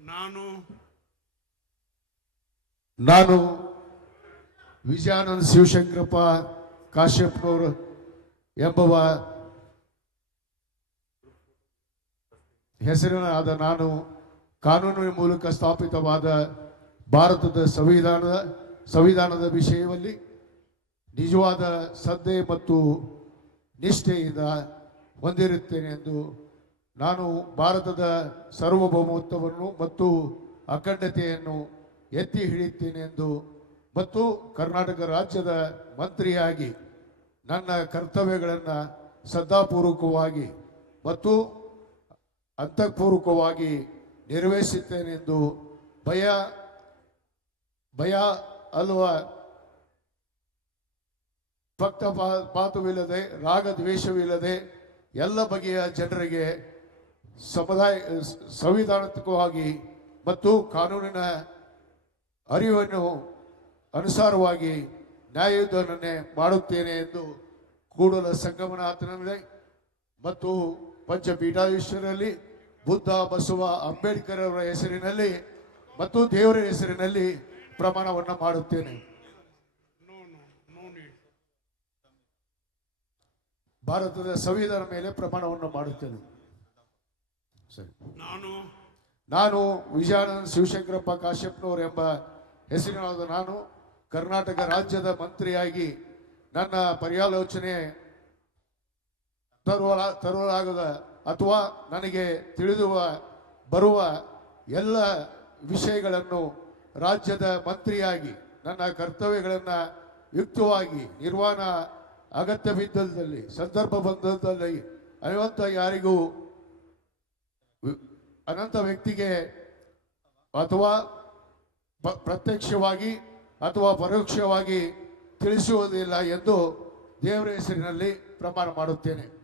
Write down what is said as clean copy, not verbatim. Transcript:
ನಾನು ನಾನು ವಿಜಯಾನಂದ ಶಿವಶಂಕರಪ್ಪ ಕಾಶ್ಯಪ್ನವರು ಎಂಬುವ ಹೆಸರಿನಾದ ನಾನು ಕಾನೂನಿನ ಮೂಲಕ ಸ್ಥಾಪಿತವಾದ ಭಾರತದ ಸಂವಿಧಾನದ ವಿಷಯದಲ್ಲಿ ನಿಜವಾದ ಶ್ರದ್ಧೆ ಮತ್ತು ನಿಷ್ಠೆಯಿಂದ ಹೊಂದಿರುತ್ತೇನೆ ಎಂದು ನಾನು ಭಾರತದ ಸಾರ್ವಭೌಮತ್ವವನ್ನು ಮತ್ತು ಅಖಂಡತೆಯನ್ನು ಎತ್ತಿ ಹಿಡಿಯುತ್ತೇನೆ ಎಂದು ಮತ್ತು ಕರ್ನಾಟಕ ರಾಜ್ಯದ ಮಂತ್ರಿಯಾಗಿ ನನ್ನ ಕರ್ತವ್ಯಗಳನ್ನು ಶ್ರದ್ಧಾಪೂರ್ವಕವಾಗಿ ಮತ್ತು ಅಂತಃಪೂರ್ವಕವಾಗಿ ನಿರ್ವಹಿಸುತ್ತೇನೆ ಎಂದು ಭಯ ಅಲ್ವಾ ಪಕ್ಷಪಾತವಿಲ್ಲದೆ ರಾಗದ್ವೇಷವಿಲ್ಲದೆ ಎಲ್ಲ ಬಗೆಯ ಜನರಿಗೆ ಸಂವಿಧಾನಾತ್ಮಕವಾಗಿ ಮತ್ತು ಕಾನೂನಿನ ಅರಿವನ್ನು ಅನುಸಾರವಾಗಿ ನ್ಯಾಯಯುತವನ್ನೇ ಮಾಡುತ್ತೇನೆ ಎಂದು ಕೂಡಲ ಸಂಗಮನಾಥನಲ್ಲಿ ಮತ್ತು ಪಂಚಪೀಠಾಧೀಶ್ವರಲ್ಲಿ ಬುದ್ಧ ಬಸವ ಅಂಬೇಡ್ಕರ್ ಅವರ ಹೆಸರಿನಲ್ಲಿ ಮತ್ತು ದೇವರ ಹೆಸರಿನಲ್ಲಿ ಪ್ರಮಾಣವನ್ನು ಮಾಡುತ್ತೇನೆ. ಭಾರತದ ಸಂವಿಧಾನ ಮೇಲೆ ಪ್ರಮಾಣವನ್ನು ಮಾಡುತ್ತೇನೆ. ಸರಿ. ನಾನು ವಿಜಯಾನಂದ ಶಿವಶಂಕರಪ್ಪ ಕಾಶ್ಯಪ್ನವರು ಎಂಬ ಹೆಸರಿನಾದ ನಾನು ಕರ್ನಾಟಕ ರಾಜ್ಯದ ಮಂತ್ರಿಯಾಗಿ ನನ್ನ ಪರ್ಯಾಲೋಚನೆ ತರಲಾಗದ ಅಥವಾ ನನಗೆ ತಿಳಿದು ಬರುವ ಎಲ್ಲ ವಿಷಯಗಳನ್ನು ರಾಜ್ಯದ ಮಂತ್ರಿಯಾಗಿ ನನ್ನ ಕರ್ತವ್ಯಗಳನ್ನು ಯುಕ್ತವಾಗಿ ನಿರ್ವಹಣಾ ಅಗತ್ಯ ಬಿದ್ದಲ್ಲಿ ಸಂದರ್ಭ ಬಂದಲ್ಲಿ ಅನಂತ ವ್ಯಕ್ತಿಗೆ ಅಥವಾ ಪ್ರತ್ಯಕ್ಷವಾಗಿ ಅಥವಾ ಪರೋಕ್ಷವಾಗಿ ತಿಳಿಸುವುದಿಲ್ಲ ಎಂದು ದೇವರ ಹೆಸರಿನಲ್ಲಿ ಪ್ರಮಾಣ ಮಾಡುತ್ತೇನೆ.